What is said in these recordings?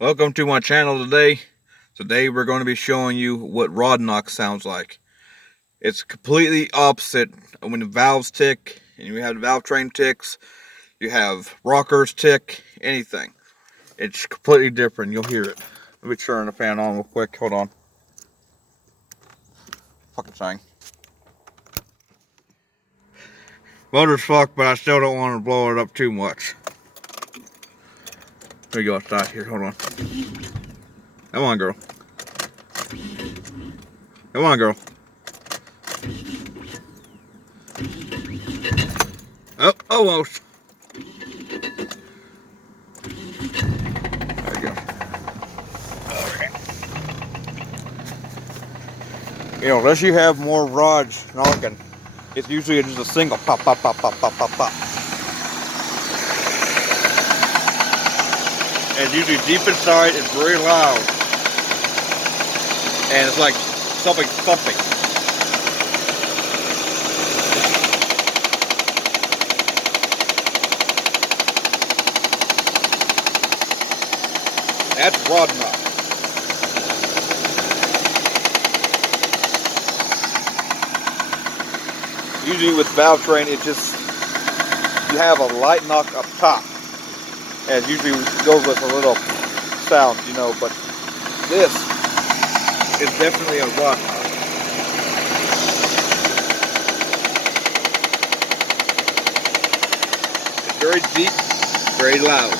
Welcome to my channel today. Today we're going to be showing you what rod knock sounds like. It's completely opposite when the valves tick, and you have the valve train ticks, you have rockers tick, anything. It's completely different. You'll hear it. Let me turn the fan on real quick. Hold on. Fucking thing. Motor's fucked, but I still don't want to blow it up too much. Let me go outside here. Hold on. Come on, girl. Come on, girl. Oh, almost. There you go. Okay. You know, unless you have more rods knocking, it's usually just a single pop, pop, pop, pop, pop, pop, pop. And it's usually deep inside, it's very loud. And it's like something thumping. That's rod knock. Usually with valve train, it just, you have a light knock up top. And usually goes with a little sound, you know, but this is definitely a rod knock. It's very deep, very loud.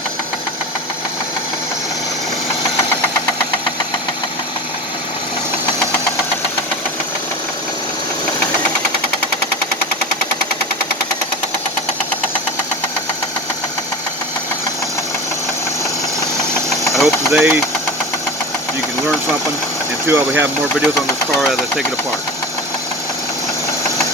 I hope today you can learn something, and two, I'll have more videos on this car as I take it apart.